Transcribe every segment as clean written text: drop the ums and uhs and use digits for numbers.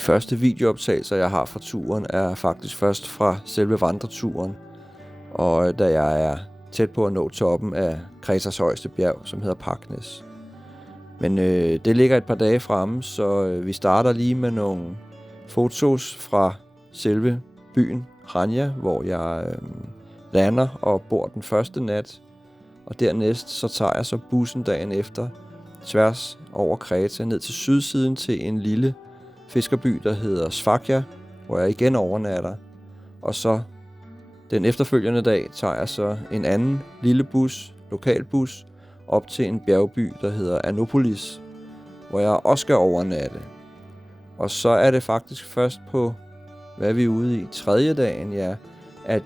De første videooptagelser, jeg har fra turen, er faktisk først fra selve vandreturen. Og da jeg er tæt på at nå toppen af Kretas højeste bjerg, som hedder Paknes. Men det ligger et par dage fremme, så vi starter lige med nogle fotos fra selve byen Rania, hvor jeg lander og bor den første nat. Og dernæst så tager jeg så bussen dagen efter tværs over Kreta ned til sydsiden til en lille fiskerby, der hedder Sfakia, hvor jeg igen overnatter. Og så den efterfølgende dag tager jeg så en anden lille bus, lokalbus, op til en bjergby, der hedder Anopolis, hvor jeg også skal overnatte. Og så er det faktisk først på, hvad vi er ude i, tredje dagen, ja, at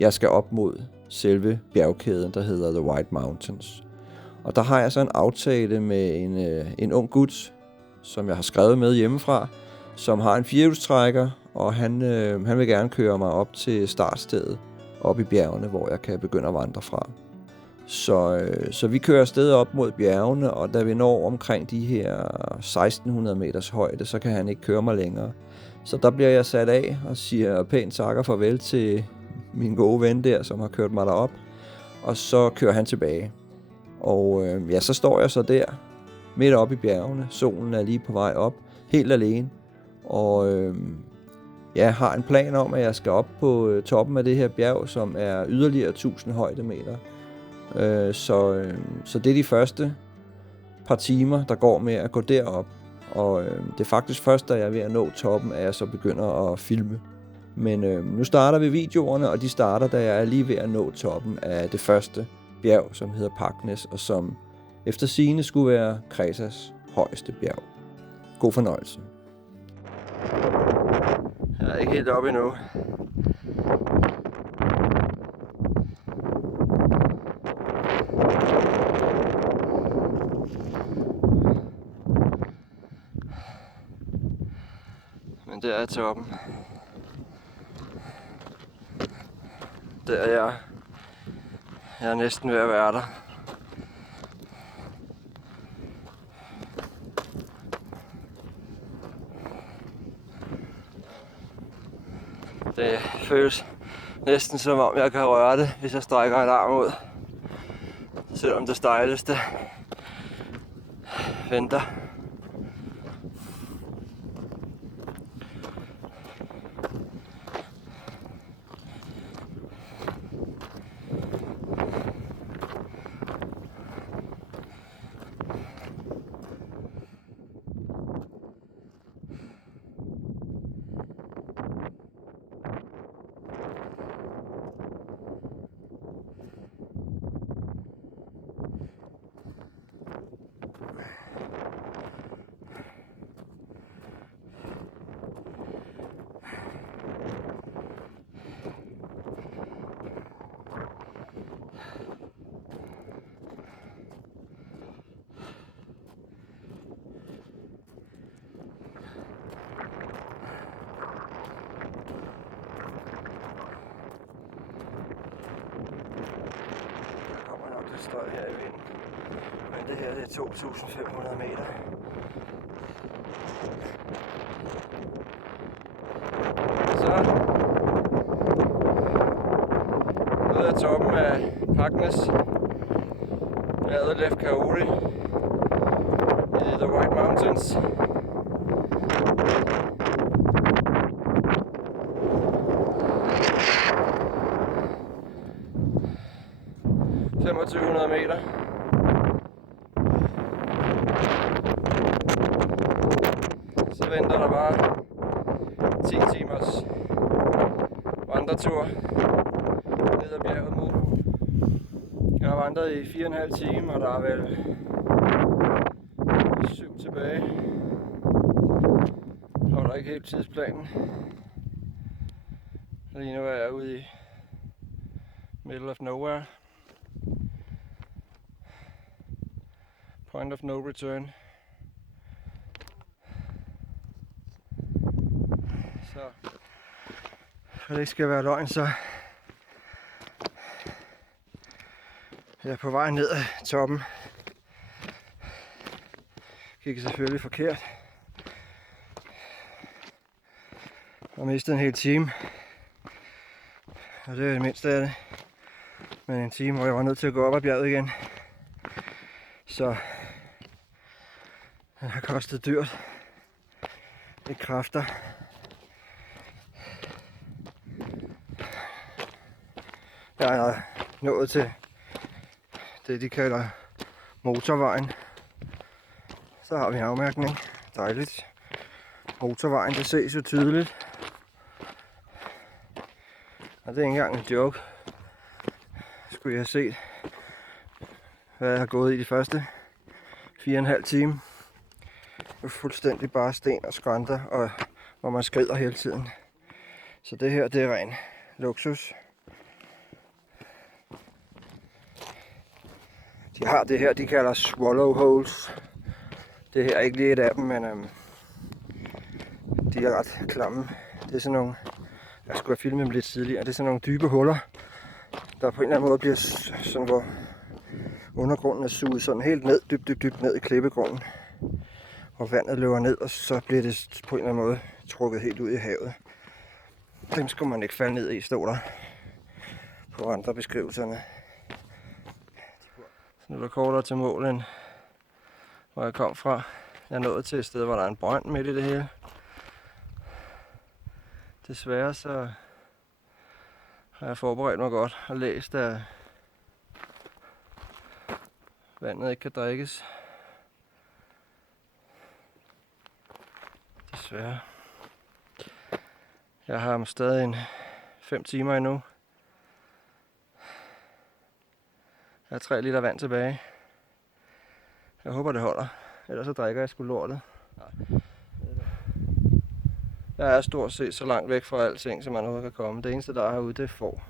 jeg skal op mod selve bjergkæden, der hedder The White Mountains. Og der har jeg så en aftale med en ung gut, som jeg har skrevet med hjemmefra, som har en firehjulstrækker, og han vil gerne køre mig op til startstedet, op i bjergene, hvor jeg kan begynde at vandre fra. Så vi kører afsted op mod bjergene, og da vi når omkring de her 1600 meters højde, så kan han ikke køre mig længere. Så der bliver jeg sat af og siger pænt tak og farvel til min gode ven der, som har kørt mig derop. Og så kører han tilbage. Og så står jeg så der, midt oppe i bjergene. Solen er lige på vej op, helt alene. Og jeg har en plan om, at jeg skal op på toppen af det her bjerg, som er yderligere 1000 højdemeter. Så det er de første par timer, der går med at gå derop. Og det er faktisk først, da jeg er ved at nå toppen, at jeg så begynder at filme. Men nu starter vi videoerne, og de starter, da jeg er lige ved at nå toppen af det første bjerg, som hedder Paknes, og som efter sigende skulle være Kretas højeste bjerg. God fornøjelse. Jeg er ikke helt oppe endnu. Men der er toppen. Der er jeg. Jeg er næsten ved at være der. Det føles næsten som om jeg kan røre det, hvis jeg strækker en arm ud. Selvom det stejleste venter. Støj her i vinden. Men det her det er 2500 meter. Så ud af toppen af Paknes med Lef Kauri i The White Mountains. Meter. Så venter der bare 10 timers vandretur ned ad bjerget mod nu. Jeg har vandret i 4,5 timer, og der er vel 7 tilbage. Og der er ikke helt tidsplanen. Lige nu er jeg ude i middle of nowhere. Point of no return. Så for det ikke skal være løgn, så jeg er på vej ned ad toppen. Gik selvfølgelig forkert. har mistet en hel time. Og det er det mindste af det. Men en time, hvor jeg var nødt til at gå op ad bjerget igen. Så det har kostet dyrt. Det kræfter. Jeg er nået til det, de kalder motorvejen. Så har vi afmærkning. Dejligt. Motorvejen, det ses jo tydeligt. Og det er ikke engang en joke. Skulle jeg have set, hvad jeg har gået i de første 4,5 timer. Det er fuldstændig bare sten og skrænter, og hvor man skrider hele tiden. Så det her, det er ren luksus. De har det her, de kalder swallow holes. Det her er ikke lige et af dem, men de er ret klamme. Det er sådan nogle, jeg skulle have filmet dem lidt tidligere, det er sådan nogle dybe huller, der på en eller anden måde bliver sådan, hvor undergrunden er suget sådan helt ned, dybt ned i klippegrunden. Og vandet løber ned, og så bliver det på en eller anden måde trukket helt ud i havet. Dem skulle man ikke falde ned i, stod der på andre beskrivelserne. Så nu er der kortere til mål, end hvor jeg kom fra. Jeg er nået til et sted, hvor der er en brønd midt i det hele. Desværre så har jeg forberedt mig godt og læst, at vandet ikke kan drikkes. Desværre. Jeg har stadig en 5 timer endnu. Jeg har 3 liter vand tilbage. Jeg håber det holder, ellers så drikker jeg sgu lortet. Jeg er stort set så langt væk fra alting, som man overhovedet kan komme. Det eneste der er herude, det er får,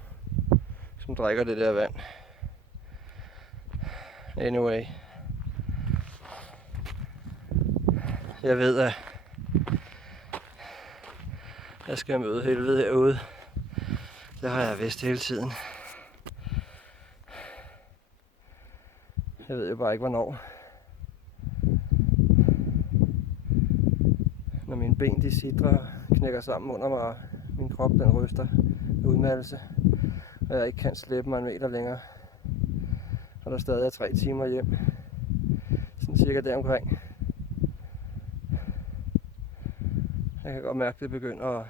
som drikker det der vand. Anyway. Jeg ved, at jeg skal møde helvede herude. Det har jeg vidst hele tiden. Jeg ved jo bare ikke hvornår. Når mine ben de sidrer og knækker sammen under mig, og min krop den ryster af udmattelse, og jeg ikke kan slæbe mig en meter længere. Og der stadig er 3 timer hjem. Sådan cirka deromkring. Jeg kan godt mærke, at det begynder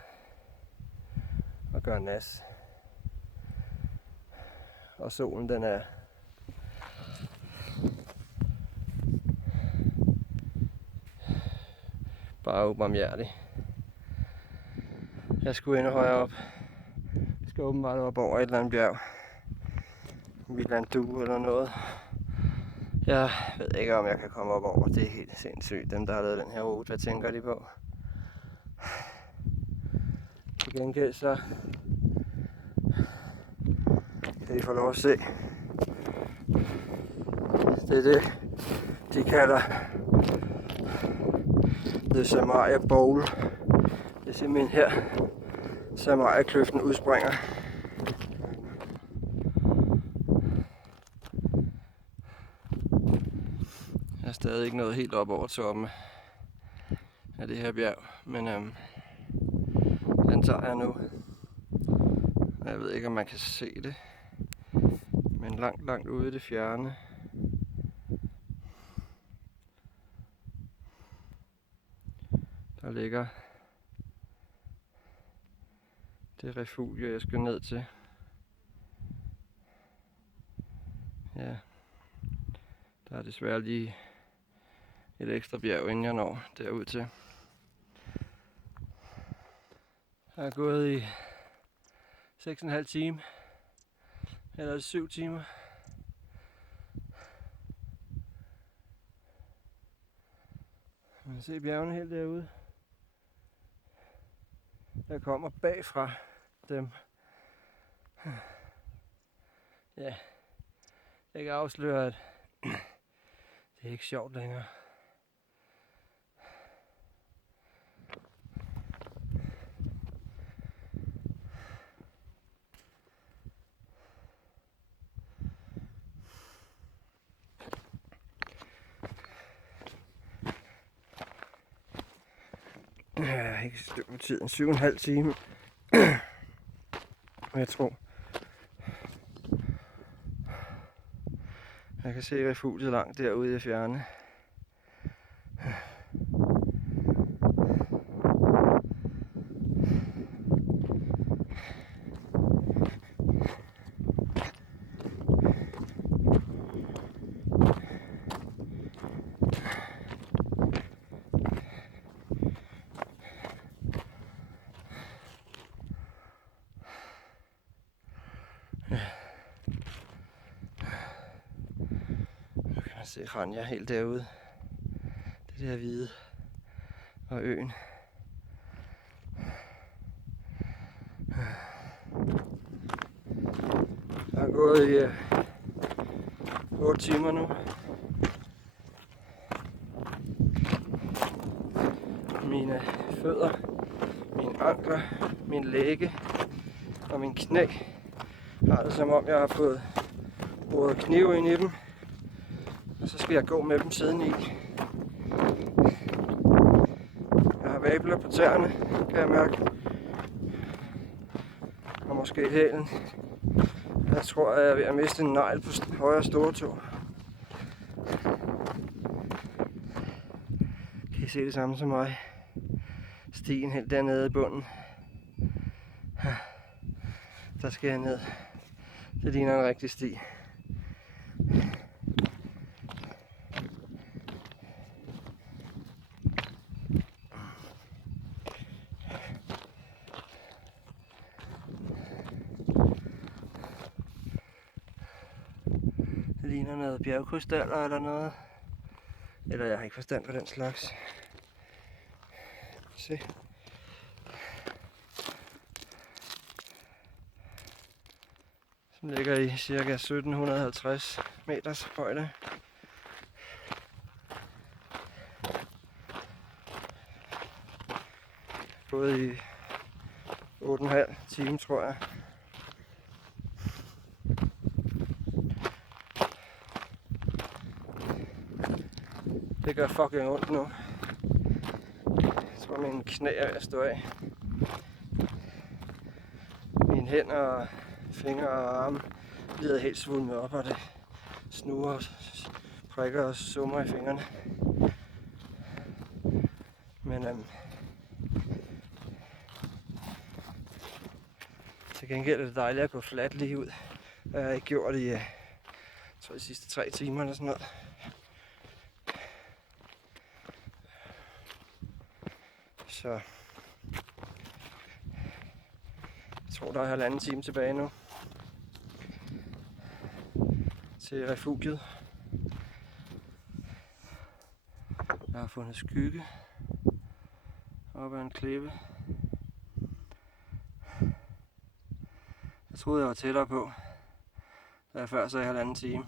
at gøre nas. Og solen den er bare ubarmhjertig. Jeg skulle endnu højere op. Jeg skal åbenbart op over et eller andet bjerg. Vilandu eller noget. Jeg ved ikke om jeg kan komme op over. Det er helt sindssygt. Dem der har lavet den her rute, hvad tænker de på? Til gengæld så kan I få lov at se. Det er det, de kalder The Samaria Bowl. Det er simpelthen her, Samaria-kløften udspringer. Jeg er stadig ikke nået helt op over toppen af det her bjerg, men den tager jeg nu. Jeg ved ikke om man kan se det, men langt ude i det fjerne. Der ligger det refugie, jeg skal ned til. Ja, der er desværre lige et ekstra bjerg, inden jeg når derud til. Jeg har gået i 6,5 timer, eller 7 timer. Man kan se bjergene helt derude. Jeg kommer bagfra dem. Ja, jeg kan afsløre, at det er ikke sjovt længere. har ikke styr på tiden. 7,5 time. Og jeg tror, jeg kan se refugiet langt derude i fjerne. Nu kan man se Ranja helt derude. Det der hvide og øen. Jeg har gået i 8 timer nu. Mine fødder, mine ankler, mine lægge og mine knæ har det som om jeg har fået boret knive ind i dem. Og så skal jeg gå med dem siden i. Jeg har vabler på tæerne, kan jeg mærke. Og måske hælen. Jeg tror, jeg er ved at miste en negl på højre stortå. Kan I se det samme som mig? Stien helt dernede i bunden. Der skal jeg ned. Det ligner en rigtig sti. Det ligner noget bjergkrystaller eller noget. Eller jeg har ikke forstand på den slags. Se. Som ligger i cirka 1750 meters højde. Både i 8,5 timer, tror jeg. Det gør fucking ondt nu. Jeg tror, mine knæ er ved at stå af. Mine hænder og fingre og arme bliver helt svulmet op, og det snuger og prikker og summer i fingrene. Men til gengæld er det dejligt at gå fladt lige ud. Jeg har ikke gjort det i, de sidste 3 timer eller sådan noget. Så jeg tror, der er 1,5 time tilbage nu til refugiet. Jeg har fundet skygge op ad en klippe. Jeg troede, jeg var tættere på, da jeg før sagde 1,5 time.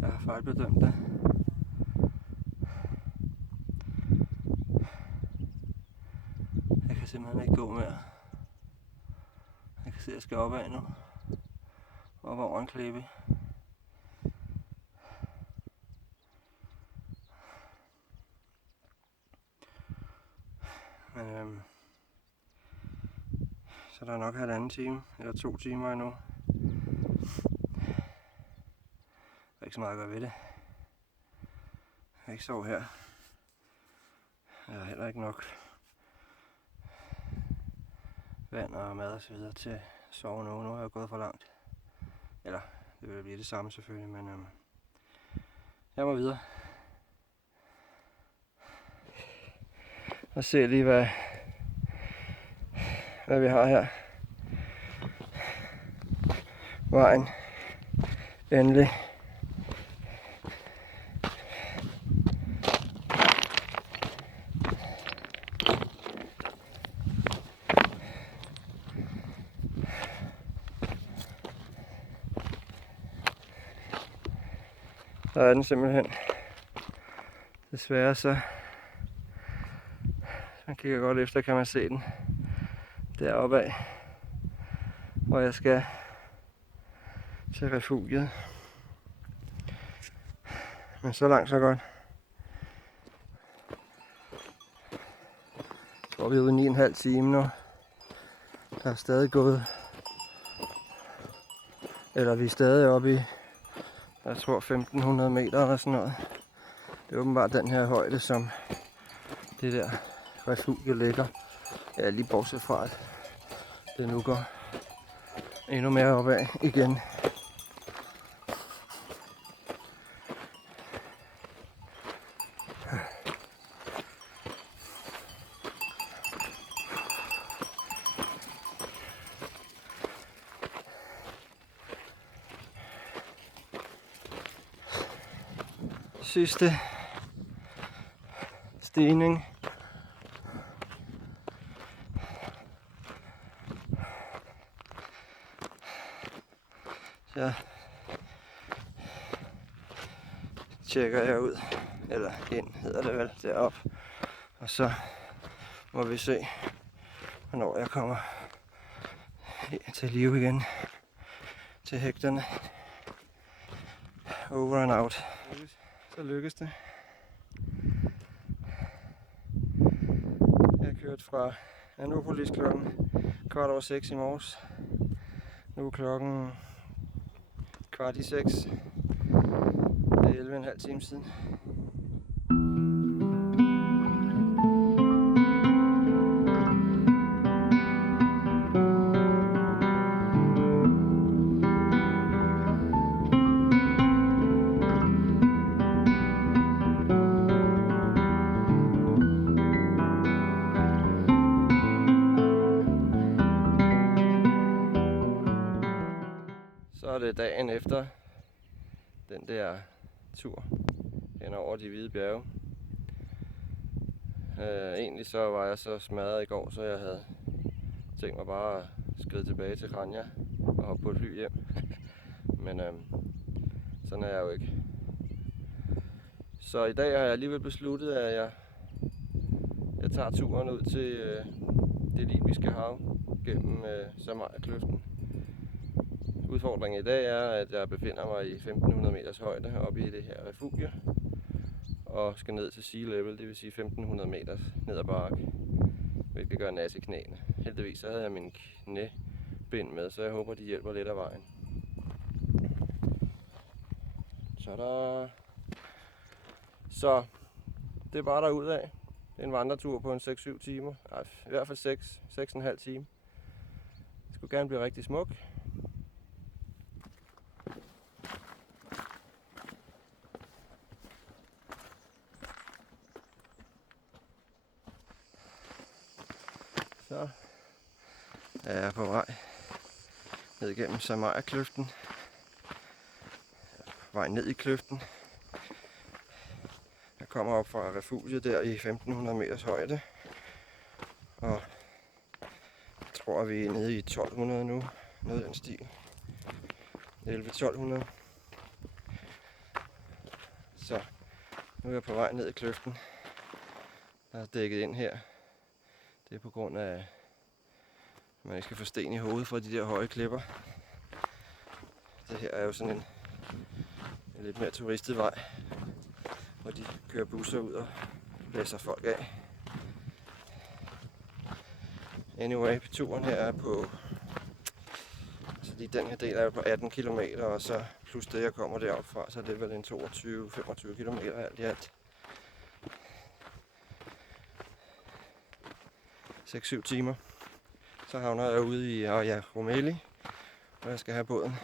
Jeg har fejlbedømt det. Jeg kan simpelthen ikke gå mere. Jeg kan se, at jeg skal opad nu. Op over en klippe. Men så der er nok 1,5 time eller 2 timer endnu. Der er ikke så meget at gøre ved det. Jeg kan ikke sove her. Jeg har heller ikke nok vand og mad og så videre til at sove nu. Nu har jeg gået for langt. Eller, det vil blive det samme selvfølgelig, men jeg må videre. Og se lige, hvad vi har her. Vejen. Endelig. Der er den simpelthen. Desværre så. Man kigger godt efter, kan man se den deroppe af, hvor jeg skal til refugiet. Men så langt så godt. tror, vi er ude i 9,5 time nu. Der er stadig gået. Eller vi er stadig oppe i, jeg tror 1500 meter eller sådan noget. Det er åbenbart den her højde, som det der refugie ligger. Ja, lige bortset fra, at det nu går endnu mere opad igen. Sidste stigning. Så tjekker jeg ud, eller ind hedder det vel, derop. Og så må vi se, hvornår jeg kommer til live igen til hægterne. Over and out. Så lykkes det. Jeg har kørt fra Anopolis klokken 5:15 i morges. Nu er klokken 5:15. Det er 11,5 timer siden. Så er det dagen efter den der tur hen over de hvide bjerge. Egentlig så var jeg så smadret i går, så jeg havde tænkt mig bare at skride tilbage til Rania og hoppe på et fly hjem. Men sådan er jeg jo ikke. Så i dag har jeg alligevel besluttet, at jeg tager turen ud til det Libyske hav gennem Samariakløften. Udfordringen i dag er, at jeg befinder mig i 1500 meters højde oppe i det her refugie og skal ned til sea level, det vil sige 1500 meter ned ad bakke, hvilket gør nas i knæene. Heldigvis så havde jeg min knæbind med, så jeg håber, de hjælper lidt af vejen. Så det er bare derudad. Det er en vandretur på en 6-7 timer, i hvert fald 6,5 timer. Det skulle gerne blive rigtig smuk. Så er jeg på vej ned gennem Samariakløften. Vej ned i kløften. Jeg kommer op fra refugiet der i 1500 meters højde. Og jeg tror, vi er nede i 1200 nu. Noget af den stil. 11-1200. Så nu er jeg på vej ned i kløften. Der er dækket ind her. Det er på grund af, at man ikke skal få sten i hovedet fra de der høje klipper. Det her er jo sådan en lidt mere turistet vej, hvor de kører busser ud og læser folk af. Anyway, turen her er på, altså lige den her del er jo på 18 km, og så plus det jeg kommer derop fra, så det er vel en 22-25 km alt i alt. 6-7 timer. Så havner jeg ude i Rumeli, og jeg skal have båden.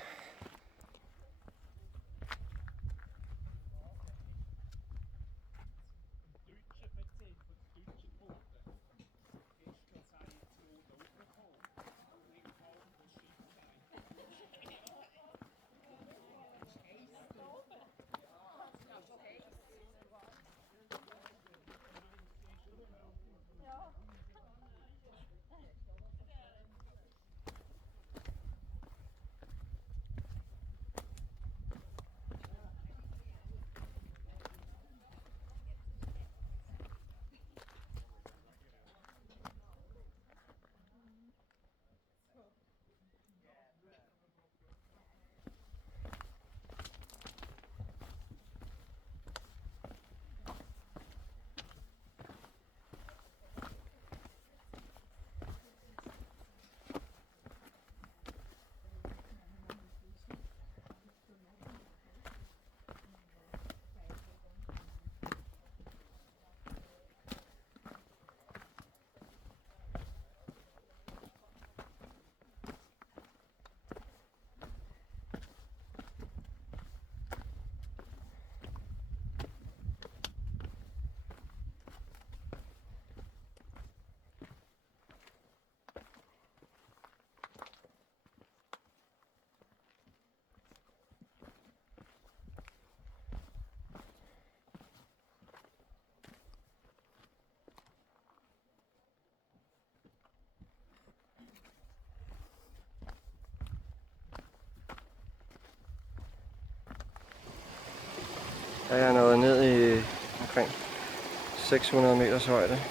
600 meters højde.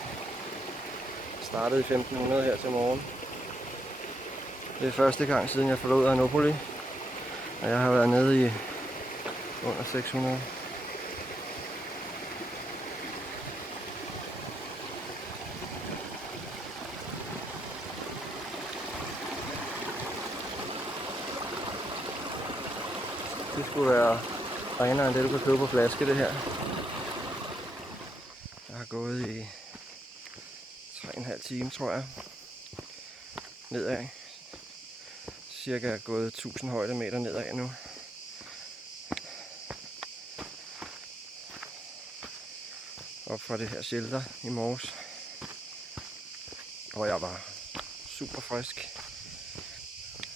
Startede i 1500 her til morgen. Det er første gang siden jeg forlod Arnopoli, og jeg har været nede i under 600. Det skulle være renere end det, du kan købe på flaske, det her. Jeg har gået i 3,5 timer, tror jeg, nedad. Cirka gået 1000 højdemeter nedad nu. Op fra det her shelter i morges. Og jeg var super frisk.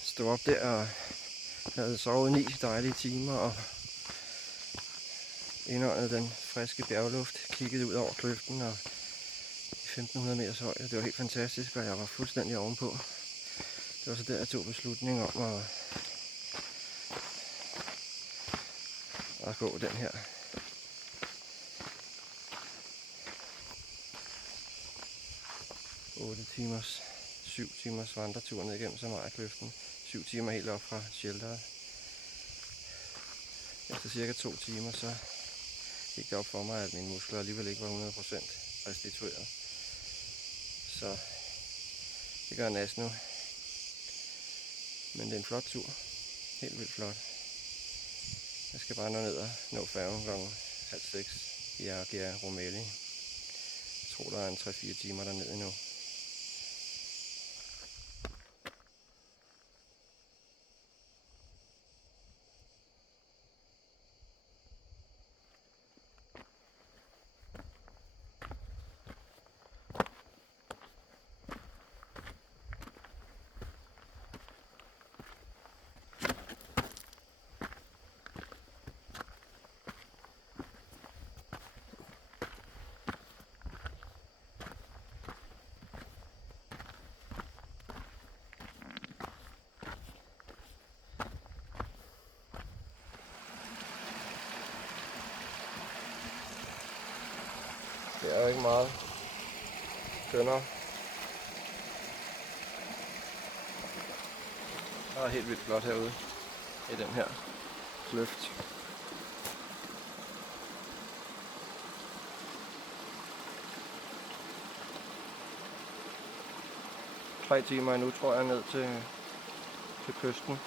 Stod op der og havde sovet 9 dejlige timer og indåndet den friske bjergluft. Kiggede ud over kløften og 1500 meters højde. Det var helt fantastisk, og jeg var fuldstændig ovenpå. Det var så der, jeg tog beslutningen om at gå den her. Timers, 7 timers vandretur ned igennem Samariakløften. 7 timer helt op fra shelteret. Efter cirka 2 timer, så gik det op for mig, at mine muskler alligevel ikke var 100% restitueret. Så det gør nas nu. Men det er en flot tur. Helt vildt flot. Jeg skal bare ned og nå færgen kl. 5:30 i Arghea Roumeli. Jeg tror, der er en 3-4 timer dernede endnu. Det er jo ikke meget kønnere. Der er helt vildt flot herude i den her kløft. Tre timer endnu, tror jeg, ned til kysten.